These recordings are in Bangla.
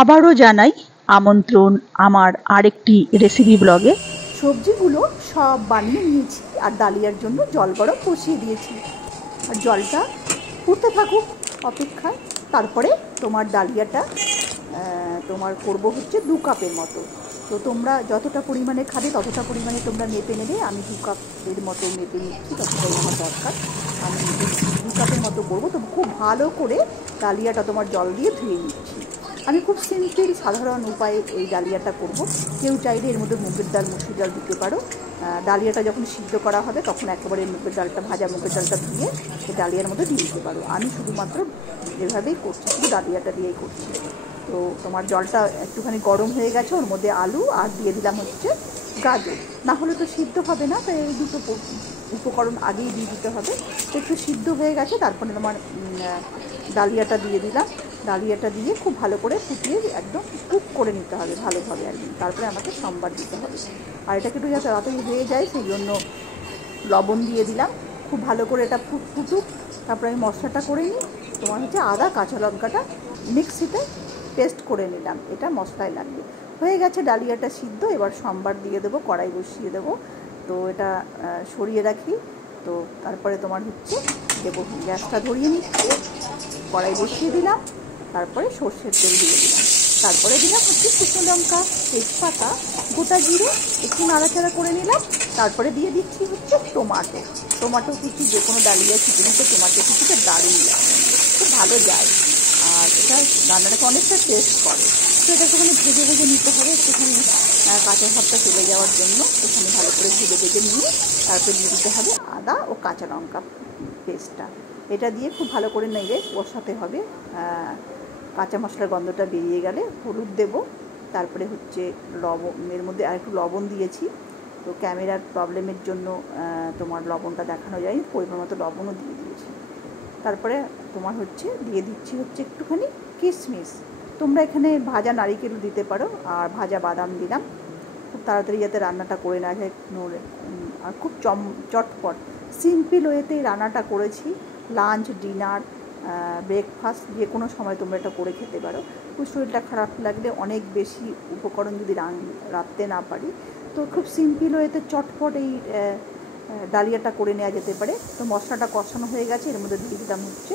আবারও জানাই আমন্ত্রণ আমার আরেকটি রেসিপি ব্লগে। সবজিগুলো সব বানিয়ে নিয়েছি আর ডালিয়ার জন্য জল গরম বসিয়ে দিয়েছি। আর জলটা ফুটতে থাকুক অপেক্ষায়। তারপরে তোমার ডালিয়াটা তোমার করব হচ্ছে 2 কাপের মতো। তো তোমরা যতটা পরিমাণে খাবে ততটা পরিমাণে তোমরা মেপে নেবে। আমি 2 কাপের মতো মেপে নিচ্ছি, ততটাই আমার দরকার। আমি 2 কাপের মতো করবো। তো খুব ভালো করে ডালিয়াটা তোমার জল দিয়ে ধুয়ে নিচ্ছি। আমি খুব সিম্পল সাধারণ উপায়ে এই ডালিয়াটা করব। কেউ চাইলে এর মধ্যে মুগের ডাল, মুসুর ডাল দিতে পারো। ডালিয়াটা যখন সিদ্ধ করা হবে তখন একেবারে মুগের ডালটা, ভাজা মুগের ডালটা ধুয়ে এই ডালিয়ার মধ্যে দিয়ে দিতে পারো। আমি শুধুমাত্র এভাবেই করছি, শুধু ডালিয়াটা দিয়েই করছি। তো তোমার জলটা একটুখানি গরম হয়ে গেছে, ওর মধ্যে আলু আর দিয়ে দিলাম হচ্ছে গাজর। না হলে তো সিদ্ধ হবে না, তাই এই দুটো উপকরণ আগেই দিয়ে দিতে হবে। তো একটু সিদ্ধ হয়ে গেছে, তারপরে তোমার ডালিয়াটা দিয়ে দিলাম। ডালিয়াটা দিয়ে খুব ভালো করে ফুটিয়ে একদম কুক করে নিতে হবে ভালোভাবে আর কি। তারপরে আমাকে সম্বার দিতে হবে। আর এটাকে একটু যাতে তাড়াতাড়ি হয়ে যায় সেই জন্য লবণ দিয়ে দিলাম। খুব ভালো করে এটা ফুটুক। তারপরে আমি মশলাটা করে নিই। তোমার হচ্ছে আদা কাঁচা লঙ্কাটা মিক্সিতে পেস্ট করে নিলাম, এটা মশলায় লাগবে। হয়ে গেছে ডালিয়াটা সিদ্ধ। এবার সম্বার দিয়ে দেবো, কড়াই বসিয়ে দেবো। তো এটা সরিয়ে রাখি। তো তারপরে তোমার হচ্ছে দেবো, গ্যাসটা ধরিয়ে নিচ্ছি, কড়াই বসিয়ে দিলাম। তারপরে সর্ষের তেল দিয়ে দিলাম। তারপরে দিলাম হচ্ছে শুকনো লঙ্কা, তেজপাতা, গোটা জিরে, একটু নাড়াচাড়া করে নিলাম। তারপরে দিয়ে দিচ্ছি হচ্ছে টমাটো কুচি। যে কোনো ডালিয়া খিচুড়িতে টমাটো কুচিটা দারুণ লাগে, খুব ভালো যায়। আর এটা রান্নাটাকে অনেকটা টেস্ট করে। তো এটা একটুখানি ভেজে নিতে হবে, একটুখানি কাঁচা ভাবটা চলে যাওয়ার জন্য একটুখানি ভালো করে ভেজে নিয়ে তারপরে দিয়ে দিতে হবে আদা ও কাঁচা লঙ্কা পেস্টটা। এটা দিয়ে খুব ভালো করে নেড়ে বসাতে হবে। কাঁচা মশলার গন্ধটা বেরিয়ে গেলে হলুদ দেবো। তারপরে হচ্ছে এর মধ্যে আর একটু লবণ দিয়েছি। তো ক্যামেরার প্রবলেমের জন্য তোমার লবণটা দেখানো যায়নি, পরিমাণ মতো লবণও দিয়ে দিয়েছি। তারপরে তোমার হচ্ছে দিয়ে দিচ্ছি হচ্ছে একটুখানি কিশমিশ। তোমরা এখানে ভাজা নারিকেল দিতে পারো আর ভাজা বাদাম দিলাম। খুব তাড়াতাড়ি যাতে রান্নাটা করে না যায়, আর খুব চটপট সিম্পল ওয়েতে রান্নাটা করেছি। লাঞ্চ, ডিনার, ব্রেকফাস্ট যে কোনো সময় তোমরা এটা করে খেতে পারো। খুব শরীরটা খারাপ লাগলে অনেক বেশি উপকরণ যদি রাখতে না পারি, তো খুব সিম্পল ওয়েতে চটপট এই ডালিয়াটা করে নেওয়া যেতে পারে। তো মশলাটা কষানো হয়ে গেছে, এর মধ্যে দিয়ে দিলাম হচ্ছে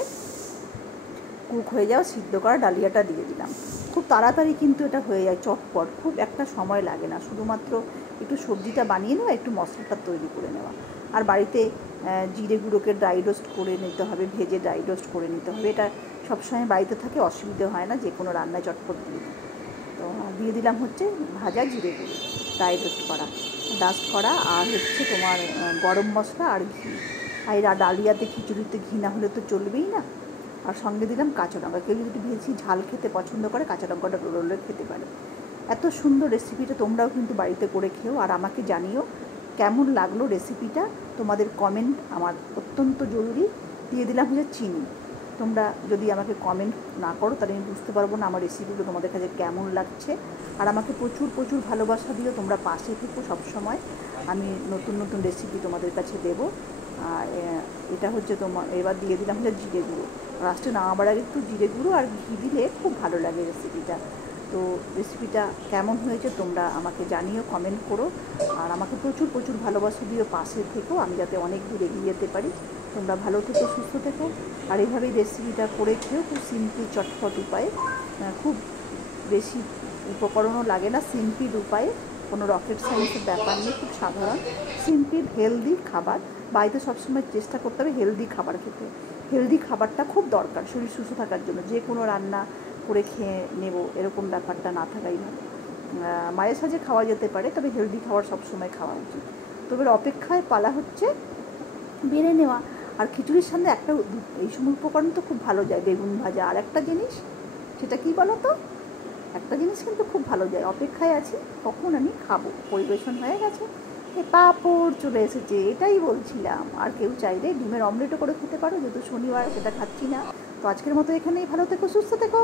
কুক হয়ে যাওয়া সিদ্ধ করা ডালিয়াটা দিয়ে দিলাম। খুব তাড়াতাড়ি কিন্তু এটা হয়ে যায়, চটপট, খুব একটা সময় লাগে না। শুধুমাত্র একটু সবজিটা বানিয়ে নেওয়া, একটু মশলাটা তৈরি করে নেওয়া। আর বাড়িতে জিরে গুঁড়োকে ড্রাই রোস্ট করে নিতে হবে, ভেজে ড্রাই রোস্ট করে নিতে হবে। এটা সবসময় বাড়িতে থাকে, অসুবিধে হয় না, যে কোনো রান্নায় চটপট দিয়ে দিই। তো দিয়ে দিলাম হচ্ছে ভাজা জিরে গুঁড়ো, ড্রাই রোস্ট করা আর হচ্ছে তোমার গরম মশলা আর ঘি। আর ডালিয়াতে খিচুড়িতে ঘি না হলে তো চলবেই না। আর সঙ্গে দিলাম কাঁচা লঙ্কা। কেউ যদি বেশি ঝাল খেতে পছন্দ করে কাঁচা লঙ্কাটা রোলে খেতে পারে। এত সুন্দর রেসিপিটা তোমরাও কিন্তু বাড়িতে করে খেও। আর আমাকে জানিও কেমন লাগলো রেসিপিটা। তোমাদের কমেন্ট আমার অত্যন্ত জরুরি। দিয়ে দিলাম হচ্ছে চিনি। তোমরা যদি আমাকে কমেন্ট না করো তাহলে আমি বুঝতে পারবো না আমার রেসিপিগুলো তোমাদের কাছে কেমন লাগছে। আর আমাকে প্রচুর ভালোবাসা দিও, তোমরা পাশে থেকো সবসময়। আমি নতুন রেসিপি তোমাদের কাছে দেবো। আর এটা হচ্ছে তোমার, এবার দিয়ে দিলাম হচ্ছে জিরে গুঁড়ো। লাস্টে নামাবার আগে একটু জিরে গুঁড়ো আর ঘি দিলে খুব ভালো লাগে রেসিপিটা। তো রেসিপিটা কেমন হয়েছে তোমরা আমাকে জানিও, কমেন্ট করো। আর আমাকে প্রচুর ভালোবাসা দিও, পাশে থেকো, আমি যাতে অনেক দূর এগিয়ে যেতে পারি। তোমরা ভালো থেকো, সুস্থ থেকো। আর এইভাবেই রেসিপিটা করে খেও, খুব সিম্পল চটপট উপায়ে। খুব বেশি উপকরণও লাগে না, সিম্পল উপায়ে, কোনো রকেট সায়েন্সের ব্যাপার নেই, খুব সাধারণ সিম্পল হেলদি খাবার। বাড়িতে সবসময় চেষ্টা করতে হবে হেলদি খাবার খেতে। হেলদি খাবারটা খুব দরকার শরীর সুস্থ থাকার জন্য। যে কোনো রান্না করে খেয়ে নেব এরকম ব্যাপারটা না থাকাই ভালো। মায়ের সাজে খাওয়া যেতে পারে, তবে হেলদি খাবার সবসময় খাওয়া উচিত। তবে অপেক্ষায় পালা হচ্ছে বেড়ে নেওয়া। আর খিচুড়ির সামনে একটা এই সময় উপকরণ তো খুব ভালো যায়, বেগুন ভাজা। আর একটা জিনিস, সেটা কী বলো তো, একটা জিনিস কিন্তু খুব ভালো যায়। অপেক্ষায় আছি কখন আমি খাবো। পরিবেশন হয়ে গেছে, পাঁপড় চলে এসেছে, এটাই বলছিলাম। আর কেউ চাইলে ডিমের অমলেটও করে খেতে পারো, যেহেতু শনিবার সেটা খাচ্ছি না। তো আজকের মতো এখানেই, ভালো থেকো, সুস্থ থেকো।